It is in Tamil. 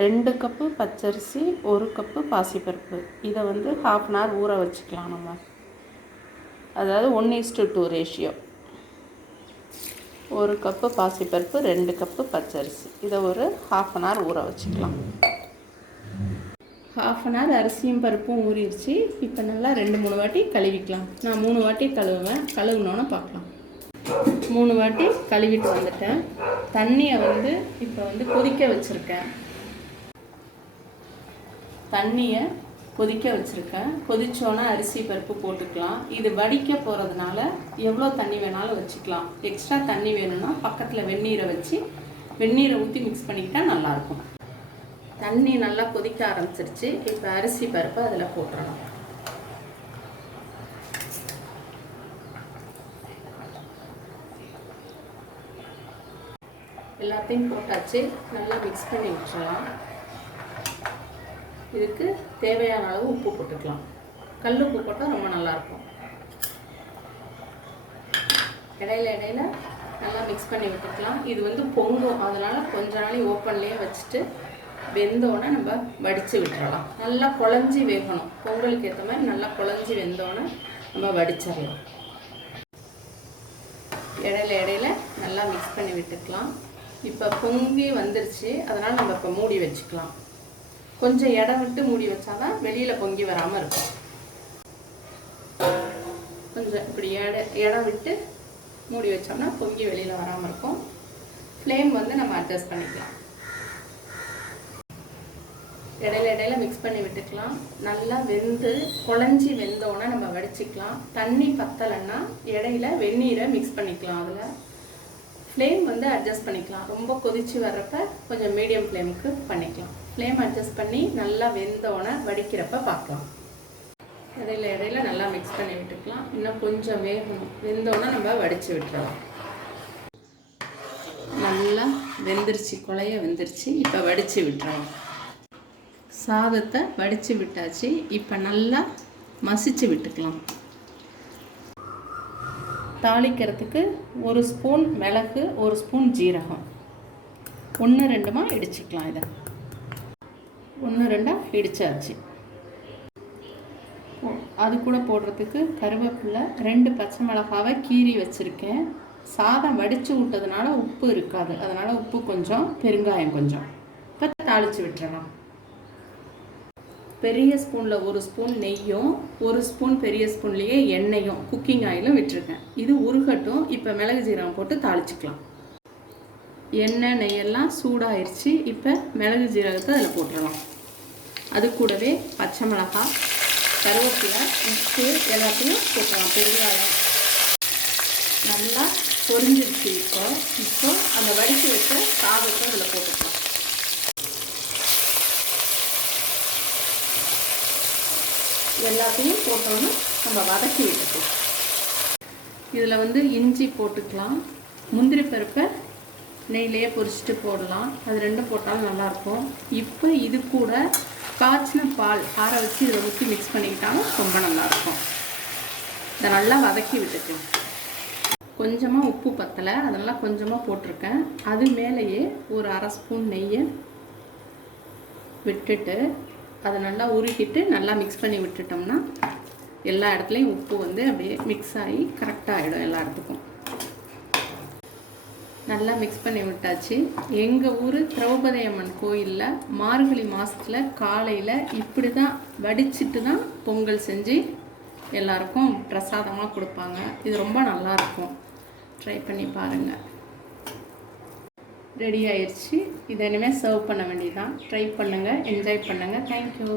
ரெண்டு கப்பு பச்சரிசி ஒரு கப்பு பாசிப்பருப்பு. இதை வந்து ஹாஃப் அன் ஹவர் ஊற வச்சுக்கலாம் நம்ம. அதாவது ஒன் இஸ்டு டூ ரேஷியோ ஒரு கப்பு பாசிப்பருப்பு ரெண்டு கப்பு பச்சரிசி. இதை ஒரு ஹாஃப் அன் ஹவர் ஊற வச்சுக்கலாம். ஹாஃப் அன் ஹவர் அரிசியும் பருப்பும் ஊறிடுச்சு. இப்போ நல்லா ரெண்டு மூணு வாட்டி கழுவிக்கலாம். நான் மூணு வாட்டி கழுவுவேன். கழுவுனோன்னு பார்க்கலாம். மூணு வாட்டி கழுவிட்டு வந்துட்டேன். தண்ணியை வந்து இப்போ வந்து கொதிக்க வச்சுருக்கேன். தண்ணியை கொதிக்க வச்சுருக்கேன். கொதிச்சோன்னா அரிசி பருப்பு போட்டுக்கலாம். இது வடிக்க போகிறதுனால எவ்வளோ தண்ணி வேணாலும் வச்சுக்கலாம். எக்ஸ்ட்ரா தண்ணி வேணும்னா பக்கத்தில் வெந்நீரை வச்சு வெந்நீரை ஊற்றி மிக்ஸ் பண்ணிக்கிட்டா நல்லாயிருக்கும். தண்ணி நல்லா கொதிக்க ஆரம்பிச்சிருச்சு. இப்போ அரிசி பருப்பு அதில் போட்டுடலாம் எல்லாத்தையும் போட்டாச்சு. நல்லா மிக்ஸ் பண்ணி விட்டுறலாம். இதுக்கு தேவையான அளவு உப்பு போட்டுக்கலாம். கல் உப்பு போட்டால் ரொம்ப நல்லாயிருக்கும். இடையில இடையில நல்லா மிக்ஸ் பண்ணி விட்டுக்கலாம். இது வந்து பொங்கும். அதனால் கொஞ்ச நாளைக்கு ஓப்பன்லேயே வச்சுட்டு வெந்தோடனே நம்ம வடித்து விட்டுறலாம். நல்லா குழஞ்சி வேகணும். பொங்கலுக்கு ஏற்ற மாதிரி நல்லா குழஞ்சி வெந்தோடனே நம்ம வடிச்சிடலாம். இடையில இடையில நல்லா மிக்ஸ் பண்ணி விட்டுக்கலாம். இப்போ பொங்கி வந்துருச்சு. அதனால் நம்ம இப்போ மூடி வச்சுக்கலாம். கொஞ்சம் இடம் விட்டு மூடி வச்சாதான் வெளியில் பொங்கி வராமல் இருக்கும். கொஞ்சம் இப்படி இட இடம் விட்டு மூடி வச்சோம்னா பொங்கி வெளியில் வராமல் இருக்கும். ஃப்ளேம் வந்து நம்ம அட்ஜஸ்ட் பண்ணிக்கலாம். இடையில இடையில மிக்ஸ் பண்ணி விட்டுக்கலாம். நல்லா வெந்து குழஞ்சி வெந்தோடனே நம்ம வடிச்சிக்கலாம். தண்ணி பத்தலைன்னா இடையில வெந்நீரை மிக்ஸ் பண்ணிக்கலாம் அதில். ஃப்ளேம் வந்து அட்ஜஸ்ட் பண்ணிக்கலாம். ரொம்ப கொதிச்சு வர்றப்ப கொஞ்சம் மீடியம் ஃப்ளேமுக்கு பண்ணிக்கலாம். ஃப்ளேம் அட்ஜஸ்ட் பண்ணி நல்லா வெந்தோடனே வடிக்கிறப்ப பார்க்கலாம். இடையில இடையில நல்லா மிக்ஸ் பண்ணி விட்டுக்கலாம். இன்னும் கொஞ்சம் வேகணும் வெந்தோடனே நம்ம வடித்து விட்டுறலாம். நல்லா வெந்துருச்சு குழைய வெந்துருச்சு. இப்போ வடித்து விட்டுறலாம். சாதத்தை வடித்து விட்டாச்சு. இப்போ நல்லா மசிச்சு விட்டுக்கலாம். தாளிக்கிறதுக்கு ஒரு ஸ்பூன் மிளகு ஒரு ஸ்பூன் ஜீரகம். ஒன்று ரெண்டுமா இடிச்சுக்கலாம் இதை. ஒன்று ரெண்டாக இடிச்சாச்சு. அது கூட போடுறதுக்கு கருவேப்பிலை ரெண்டு பச்சை மிளகாவை கீறி வச்சுருக்கேன். சாதம் வடித்து விட்டதுனால உப்பு இருக்காது. அதனால் உப்பு கொஞ்சம் பெருங்காயம் கொஞ்சம். இப்போ தாளித்து விட்டுறலாம். பெரிய ஸ்பூனில் ஒரு ஸ்பூன் நெய்யும் ஒரு ஸ்பூன் பெரிய ஸ்பூன்லேயே எண்ணெயும் குக்கிங் ஆயிலும் விட்டுருக்கேன். இது உருகட்டும். இப்போ மிளகு ஜீரகம் போட்டு தாளிச்சிக்கலாம். எண்ணெய் நெய்யெல்லாம் சூடாயிருச்சு. இப்போ மிளகு ஜீரகத்தை அதில் போட்டுடலாம். அது கூடவே பச்சை மிளகாய் கருவேப்பிலை உப்பு எல்லாத்தையும் போட்டுடலாம். பெருங்காயம் நல்லா பொரிஞ்சிருச்சு இப்போ. இப்போ அந்த வடித்து வச்ச சாதத்தை அதில் போட்டுக்கலாம். எல்லாத்தையும் போட்டோன்னு நம்ம வதக்கி விட்டுக்கலாம். இதில் வந்து இஞ்சி போட்டுக்கலாம். முந்திரி பருப்பை நெய்லேயே பொரிச்சிட்டு போடலாம். அது ரெண்டும் போட்டாலும் நல்லாயிருக்கும். இப்போ இது கூட காய்ச்சின பால் ஆற வச்சு இதில் ஊற்றி மிக்ஸ் பண்ணிக்கிட்டாலும் ரொம்ப நல்லாயிருக்கும். இதை நல்லா வதக்கி விட்டுக்கலாம் கொஞ்சமாக உப்பு பத்தலை. அதெல்லாம் கொஞ்சமாக போட்டிருக்கேன். அது மேலேயே ஒரு அரை ஸ்பூன் நெய்யை விட்டுட்டு அதை நல்லா உருக்கிட்டு நல்லா மிக்ஸ் பண்ணி விட்டுட்டோம்னா எல்லா இடத்துலையும் உப்பு வந்து அப்படியே மிக்ஸ் ஆகி கரெக்டாக ஆகிடும் எல்லா இடத்துக்கும். நல்லா மிக்ஸ் பண்ணி விட்டாச்சு. எங்கள் ஊர் திரௌபதி அம்மன் கோயிலில் மார்கழி மாதத்தில் காலையில் இப்படி தான் வடிச்சிட்டு தான் பொங்கல் செஞ்சு எல்லாருக்கும் பிரசாதமாக கொடுப்பாங்க. இது ரொம்ப நல்லாயிருக்கும் ட்ரை பண்ணி பாருங்கள் ரெடி ஆயிடுச்சு இதை இனிமேல் சர்வ் பண்ண வேண்டியதான் ட்ரை பண்ணுங்கள் என்ஜாய் பண்ணுங்கள் தேங்க்யூ